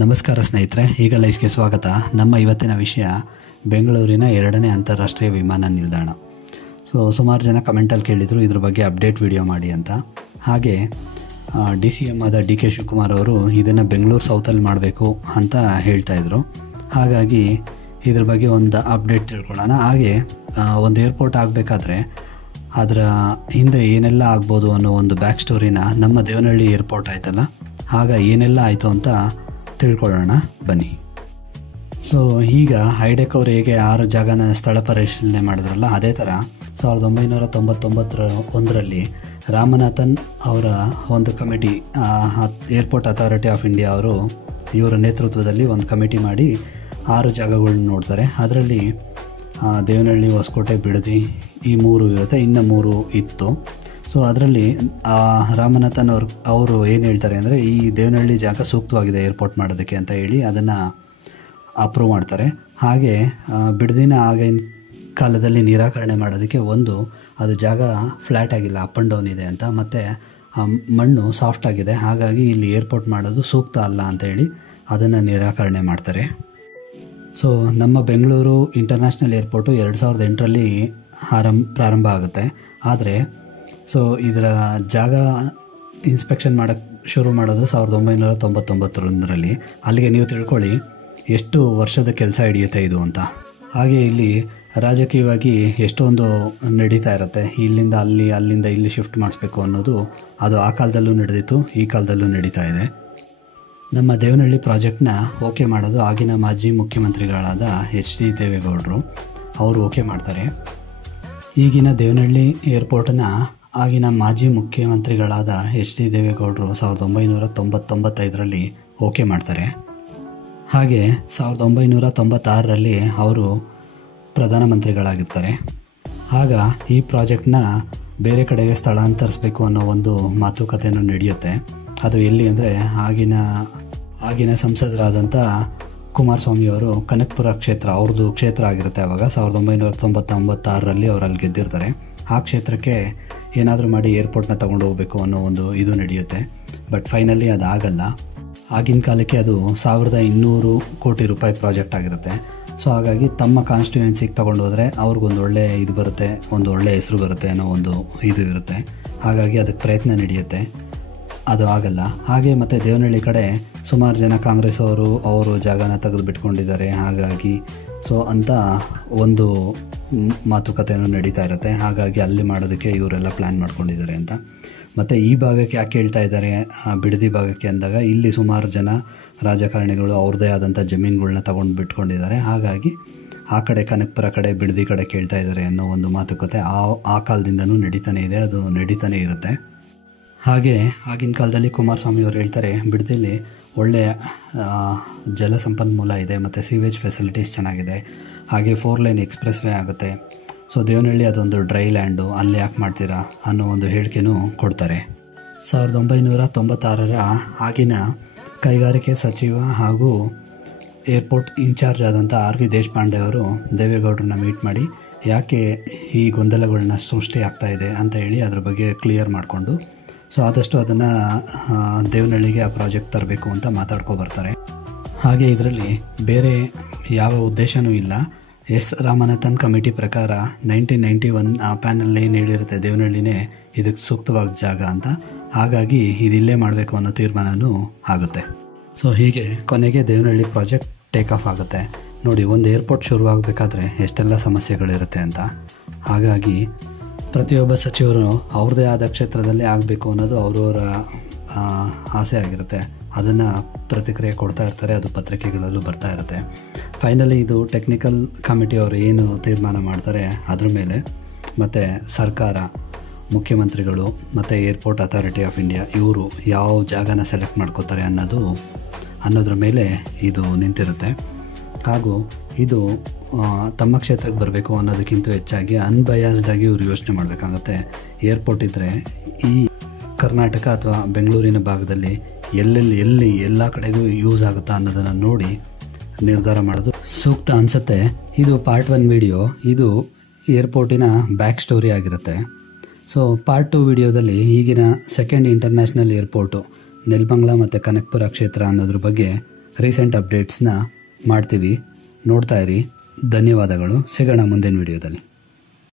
ನಮಸ್ಕಾರ ಸ್ನೇಹಿತರೆ, ಈಗ ಲೈಸ್ಗೆ ಸ್ವಾಗತ. ನಮ್ಮ ಇವತ್ತಿನ ವಿಷಯ ಬೆಂಗಳೂರಿನ 2ನೇ ಅಂತಾರಾಷ್ಟ್ರೀಯ ವಿಮಾನ ನಿಲ್ದಾಣ. ಸುಮಾರು ಜನ ಕಮೆಂಟಲ್ಲಿ ಕೇಳಿದರು ಇದ್ರ ಬಗ್ಗೆ ಅಪ್ಡೇಟ್ ವಿಡಿಯೋ ಮಾಡಿ ಅಂತ. ಹಾಗೆ DCM ಆದ DK ಶಿವಕುಮಾರ್ ಅವರು ಇದನ್ನು ಬೆಂಗಳೂರು ಸೌತಲ್ಲಿ ಮಾಡಬೇಕು ಅಂತ ಹೇಳ್ತಾಯಿದ್ರು. ಹಾಗಾಗಿ ಇದ್ರ ಬಗ್ಗೆ ಒಂದು ಅಪ್ಡೇಟ್ ತಿಳ್ಕೊಳ್ಳೋಣ. ಹಾಗೆ ಒಂದು ಏರ್ಪೋರ್ಟ್ ಆಗಬೇಕಾದ್ರೆ ಅದರ ಹಿಂದೆ ಏನೆಲ್ಲ ಆಗ್ಬೋದು ಅನ್ನೋ ಒಂದು ಬ್ಯಾಕ್ ಸ್ಟೋರಿನ ನಮ್ಮ ದೇವನಹಳ್ಳಿ ಏರ್ಪೋರ್ಟ್ ಆಯ್ತಲ್ಲ, ಆಗ ಏನೆಲ್ಲ ಆಯಿತು ಅಂತ ತಿಳ್ಕೊಳ್ಳೋಣ ಬನ್ನಿ. ಈಗ ಹೈಡೆಕ್ ಅವರು ಹೇಗೆ 6 ಜಾಗನ ಸ್ಥಳ ಪರಿಶೀಲನೆ ಮಾಡಿದ್ರಲ್ಲ, ಅದೇ ಥರ 1999ರಲ್ಲಿ ರಾಮನಾಥನ್ ಅವರ ಒಂದು committee, airport authority of India ಅವರು ಇವರ ನೇತೃತ್ವದಲ್ಲಿ ಒಂದು ಕಮಿಟಿ ಮಾಡಿ 6 ಜಾಗಗಳನ್ನ ನೋಡ್ತಾರೆ. ಅದರಲ್ಲಿ ದೇವನಹಳ್ಳಿ, ಹೊಸಕೋಟೆ, ಬಿಡದಿ ಈ 3 ಇರುತ್ತೆ, ಇನ್ನು 3 ಇತ್ತು. ಅದರಲ್ಲಿ ರಾಮನಾಥನ್ ಅವರು ಏನು ಹೇಳ್ತಾರೆ ಅಂದರೆ, ಈ ದೇವನಹಳ್ಳಿ ಜಾಗ ಸೂಕ್ತವಾಗಿದೆ ಏರ್ಪೋರ್ಟ್ ಮಾಡೋದಕ್ಕೆ ಅಂತ ಹೇಳಿ ಅದನ್ನು ಅಪ್ರೂವ್ ಮಾಡ್ತಾರೆ. ಹಾಗೆ ಬಿಡದಿನ ಆಗಿನ ಕಾಲದಲ್ಲಿ ನಿರಾಕರಣೆ ಮಾಡೋದಕ್ಕೆ ಅದು ಜಾಗ ಫ್ಲ್ಯಾಟ್ ಆಗಿಲ್ಲ, ಅಪ್ ಆ್ಯಂಡ್ ಡೌನ್ ಇದೆ ಅಂತ, ಮತ್ತು ಮಣ್ಣು ಸಾಫ್ಟ್ ಆಗಿದೆ, ಹಾಗಾಗಿ ಇಲ್ಲಿ ಏರ್ಪೋರ್ಟ್ ಮಾಡೋದು ಸೂಕ್ತ ಅಲ್ಲ ಅಂತ ಹೇಳಿ ಅದನ್ನು ನಿರಾಕರಣೆ ಮಾಡ್ತಾರೆ. ನಮ್ಮ ಬೆಂಗಳೂರು ಇಂಟರ್ನ್ಯಾಷನಲ್ ಏರ್ಪೋರ್ಟು 2008ರಲ್ಲಿ ಪ್ರಾರಂಭ ಆಗುತ್ತೆ. ಆದರೆ ಇದರ ಜಾಗ ಇನ್ಸ್ಪೆಕ್ಷನ್ ಮಾಡೋಕ್ಕೆ ಶುರು ಮಾಡೋದು 1999ರಲ್ಲಿ. ಅಲ್ಲಿಗೆ ನೀವು ತಿಳ್ಕೊಳ್ಳಿ ಎಷ್ಟು ವರ್ಷದ ಕೆಲಸ ಹಿಡಿಯುತ್ತೆ ಇದು ಅಂತ. ಹಾಗೆ ಇಲ್ಲಿ ರಾಜಕೀಯವಾಗಿ ಎಷ್ಟೊಂದು ನಡೀತಾ ಇರುತ್ತೆ, ಇಲ್ಲಿಂದ ಅಲ್ಲಿ, ಅಲ್ಲಿಂದ ಇಲ್ಲಿ ಶಿಫ್ಟ್ ಮಾಡಿಸ್ಬೇಕು ಅನ್ನೋದು. ಅದು ಆ ಕಾಲದಲ್ಲೂ ನಡೆದಿತ್ತು, ಈ ಕಾಲದಲ್ಲೂ ನಡೀತಾ ಇದೆ. ನಮ್ಮ ದೇವನಹಳ್ಳಿ ಪ್ರಾಜೆಕ್ಟ್ನ ಓಕೆ ಮಾಡೋದು ಆಗಿನ ಮಾಜಿ ಮುಖ್ಯಮಂತ್ರಿಗಳಾದ HD ದೇವೇಗೌಡರು. ಅವರು ಓಕೆ ಮಾಡ್ತಾರೆ. ಈಗಿನ ದೇವನಹಳ್ಳಿ ಏರ್ಪೋರ್ಟನ್ನ ಆಗಿನ ಮಾಜಿ ಮುಖ್ಯಮಂತ್ರಿಗಳಾದ HD ದೇವೇಗೌಡರು 1995ರಲ್ಲಿ ಓಕೆ ಮಾಡ್ತಾರೆ. ಹಾಗೆ 1996ರಲ್ಲಿ ಅವರು ಪ್ರಧಾನಮಂತ್ರಿಗಳಾಗಿರ್ತಾರೆ. ಆಗ ಈ ಪ್ರಾಜೆಕ್ಟ್ನ ಬೇರೆ ಕಡೆಗೆ ಸ್ಥಳಾಂತರಿಸಬೇಕು ಅನ್ನೋ ಒಂದು ಮಾತುಕತೆಯೂ ನಡೆಯುತ್ತೆ. ಅದು ಎಲ್ಲಿ ಅಂದರೆ, ಆಗಿನ ಸಂಸದರಾದಂಥ ಕುಮಾರಸ್ವಾಮಿಯವರು ಕನಕಪುರ ಕ್ಷೇತ್ರ, ಅವ್ರದ್ದು ಕ್ಷೇತ್ರ ಆಗಿರುತ್ತೆ. ಆವಾಗ 1996ರಲ್ಲಿ ಅವರು ಅಲ್ಲಿ ಗೆದ್ದಿರ್ತಾರೆ. ಆ ಕ್ಷೇತ್ರಕ್ಕೆ ಏನಾದರೂ ಮಾಡಿ ಏರ್ಪೋರ್ಟ್ನ ತೊಗೊಂಡು ಹೋಗಬೇಕು ಅನ್ನೋ ಒಂದು ಇದು ನಡೆಯುತ್ತೆ. ಬಟ್ ಫೈನಲಿ ಅದು ಆಗಲ್ಲ. ಆಗಿನ ಕಾಲಕ್ಕೆ ಅದು 1200 ಕೋಟಿ ರೂಪಾಯಿ ಪ್ರಾಜೆಕ್ಟ್ ಆಗಿರುತ್ತೆ. ಹಾಗಾಗಿ ತಮ್ಮ ಕಾನ್ಸ್ಟಿಟ್ಯೂಯೆನ್ಸಿಗೆ ತೊಗೊಂಡು ಹೋದರೆ ಅವ್ರಿಗೊಂದು ಒಳ್ಳೆ ಇದು ಬರುತ್ತೆ, ಒಂದು ಒಳ್ಳೆ ಹೆಸರು ಬರುತ್ತೆ ಅನ್ನೋ ಒಂದು ಇದು ಇರುತ್ತೆ. ಹಾಗಾಗಿ ಅದಕ್ಕೆ ಪ್ರಯತ್ನ ನಡೆಯುತ್ತೆ, ಅದು ಆಗಲ್ಲ. ಹಾಗೆ ಮತ್ತು ದೇವನಹಳ್ಳಿ ಕಡೆ ಸುಮಾರು ಜನ ಕಾಂಗ್ರೆಸ್ ಅವರು ಜಾಗನ ತೆಗೆದು ಬಿಟ್ಕೊಂಡಿದ್ದಾರೆ. ಹಾಗಾಗಿ ಅಂತ ಒಂದು ಮಾತುಕತೆಯೂ ನಡೀತಾ ಇರುತ್ತೆ. ಹಾಗಾಗಿ ಅಲ್ಲಿ ಮಾಡೋದಕ್ಕೆ ಇವರೆಲ್ಲ ಪ್ಲ್ಯಾನ್ ಮಾಡ್ಕೊಂಡಿದ್ದಾರೆ ಅಂತ. ಮತ್ತು ಈ ಭಾಗಕ್ಕೆ ಯಾಕೆ ಹೇಳ್ತಾ ಇದ್ದಾರೆ, ಬಿಡದಿ ಭಾಗಕ್ಕೆ ಅಂದಾಗ, ಇಲ್ಲಿ ಸುಮಾರು ಜನ ರಾಜಕಾರಣಿಗಳು ಅವ್ರದ್ದೇ ಆದಂಥ ಜಮೀನುಗಳನ್ನ ತೊಗೊಂಡು ಬಿಟ್ಕೊಂಡಿದ್ದಾರೆ. ಹಾಗಾಗಿ ಆ ಕಡೆ ಕನಕಪುರ ಕಡೆ, ಬಿಡದಿ ಕಡೆ ಕೇಳ್ತಾ ಇದ್ದಾರೆ ಅನ್ನೋ ಒಂದು ಮಾತುಕತೆ ಆ ಕಾಲದಿಂದನೂ ನಡೀತಾನೆ ಇದೆ, ಅದು ನಡೀತಾನೆ ಇರುತ್ತೆ. ಹಾಗೆ ಆಗಿನ ಕಾಲದಲ್ಲಿ ಕುಮಾರಸ್ವಾಮಿ ಅವರು ಹೇಳ್ತಾರೆ, ಬಿಡದಿಯಲ್ಲಿ ಒಳ್ಳೆಯ ಜಲ ಸಂಪನ್ಮೂಲ ಇದೆ ಮತ್ತು ಸೀವೇಜ್ ಫೆಸಿಲಿಟೀಸ್ ಚೆನ್ನಾಗಿದೆ, ಹಾಗೆ 4 ಲೈನ್ ಎಕ್ಸ್ಪ್ರೆಸ್ ವೇ ಆಗುತ್ತೆ. ದೇವನಹಳ್ಳಿ ಅದೊಂದು ಡ್ರೈ ಲ್ಯಾಂಡು, ಅಲ್ಲಿ ಯಾಕೆ ಮಾಡ್ತೀರಾ ಅನ್ನೋ ಒಂದು ಹೇಳಿಕೆನೂ ಕೊಡ್ತಾರೆ. 1996ರ ಆಗಿನ ಕೈಗಾರಿಕೆ ಸಚಿವ ಹಾಗೂ ಏರ್ಪೋರ್ಟ್ ಇನ್ಚಾರ್ಜ್ ಆದಂಥ RV ದೇಶಪಾಂಡೆ ಅವರು ದೇವೇಗೌಡರನ್ನ ಮೀಟ್ ಮಾಡಿ ಯಾಕೆ ಈ ಗೊಂದಲಗಳನ್ನ ಸೃಷ್ಟಿ ಆಗ್ತಾ ಇದೆ ಅಂತ ಹೇಳಿ ಅದ್ರ ಬಗ್ಗೆ ಕ್ಲಿಯರ್ ಮಾಡಿಕೊಂಡು ಆದಷ್ಟು ಅದನ್ನು ದೇವನಹಳ್ಳಿಗೆ ಆ ಪ್ರಾಜೆಕ್ಟ್ ತರಬೇಕು ಅಂತ ಮಾತಾಡ್ಕೊಬರ್ತಾರೆ. ಹಾಗೆ ಇದರಲ್ಲಿ ಬೇರೆ ಯಾವ ಉದ್ದೇಶವೂ ಇಲ್ಲ. ರಾಮನಾಥನ್ ಕಮಿಟಿ ಪ್ರಕಾರ 1991 ಆ ಪ್ಯಾನಲ್ ಏನು ಹೇಳಿರುತ್ತೆ, ದೇವನಹಳ್ಳಿನೇ ಇದಕ್ಕೆ ಸೂಕ್ತವಾದ ಜಾಗ ಅಂತ. ಹಾಗಾಗಿ ಇದಿಲ್ಲೇ ಮಾಡಬೇಕು ಅನ್ನೋ ತೀರ್ಮಾನವೂ ಆಗುತ್ತೆ. ಹೀಗೆ ಕೊನೆಗೆ ದೇವನಹಳ್ಳಿ ಪ್ರಾಜೆಕ್ಟ್ ಟೇಕ್ ಆಫ್ ಆಗುತ್ತೆ. ನೋಡಿ, ಒಂದು ಏರ್ಪೋರ್ಟ್ ಶುರುವಾಗಬೇಕಾದ್ರೆ ಎಷ್ಟೆಲ್ಲ ಸಮಸ್ಯೆಗಳಿರುತ್ತೆ ಅಂತ. ಹಾಗಾಗಿ ಪ್ರತಿಯೊಬ್ಬ ಸಚಿವರು ಅವ್ರದ್ದೇ ಆದ ಕ್ಷೇತ್ರದಲ್ಲಿ ಆಗಬೇಕು ಅನ್ನೋದು ಅವರವರ ಆಸೆ ಆಗಿರುತ್ತೆ. ಅದನ್ನು ಪ್ರತಿಕ್ರಿಯೆ ಕೊಡ್ತಾ ಇರ್ತಾರೆ, ಅದು ಪತ್ರಿಕೆಗಳಲ್ಲೂ ಬರ್ತಾ ಇರುತ್ತೆ. ಫೈನಲಿ ಇದು ಟೆಕ್ನಿಕಲ್ ಕಮಿಟಿಯವರು ಏನು ತೀರ್ಮಾನ ಮಾಡ್ತಾರೆ ಅದ್ರ ಮೇಲೆ, ಮತ್ತು ಸರ್ಕಾರ, ಮುಖ್ಯಮಂತ್ರಿಗಳು ಮತ್ತು ಏರ್ಪೋರ್ಟ್ ಅಥಾರಿಟಿ ಆಫ್ ಇಂಡಿಯಾ ಇವರು ಯಾವ ಜಾಗನ ಸೆಲೆಕ್ಟ್ ಮಾಡ್ಕೋತಾರೆ ಅನ್ನೋದ್ರ ಮೇಲೆ ಇದು ನಿಂತಿರುತ್ತೆ. ಹಾಗೂ ಇದು ತಮ್ಮ ಕ್ಷೇತ್ರಕ್ಕೆ ಬರಬೇಕು ಅನ್ನೋದಕ್ಕಿಂತ ಹೆಚ್ಚಾಗಿ ಅನ್ಬಯಾಸ್ಡಾಗಿ ಇವರು ಯೋಚನೆ ಮಾಡಬೇಕಾಗತ್ತೆ. ಏರ್ಪೋರ್ಟ್ ಇದ್ದರೆ ಈ ಕರ್ನಾಟಕ ಅಥವಾ ಬೆಂಗಳೂರಿನ ಭಾಗದಲ್ಲಿ ಎಲ್ಲಿ ಎಲ್ಲ ಕಡೆಗೂ ಯೂಸ್ ಆಗುತ್ತಾ ಅನ್ನೋದನ್ನು ನೋಡಿ ನಿರ್ಧಾರ ಮಾಡೋದು ಸೂಕ್ತ ಅನಿಸುತ್ತೆ. ಇದು ಪಾರ್ಟ್ 1 ವಿಡಿಯೋ, ಇದು ಏರ್ಪೋರ್ಟಿನ ಬ್ಯಾಕ್ ಸ್ಟೋರಿ ಆಗಿರುತ್ತೆ. ಪಾರ್ಟ್ 2 ವಿಡಿಯೋದಲ್ಲಿ ಈಗಿನ 2nd ಇಂಟರ್ನ್ಯಾಷನಲ್ ಏರ್ಪೋರ್ಟು ನೆಲಮಂಗಲ ಮತ್ತು ಕನಕಪುರ ಕ್ಷೇತ್ರ ಅನ್ನೋದ್ರ ಬಗ್ಗೆ ರೀಸೆಂಟ್ ಅಪ್ಡೇಟ್ಸ್ನ ಮಾಡ್ತೀವಿ. ನೋಡ್ತಾ ಇರಿ. ಧನ್ಯವಾದಗಳು. ಸಿಗೋಣ ಮುಂದಿನ ವಿಡಿಯೋದಲ್ಲಿ.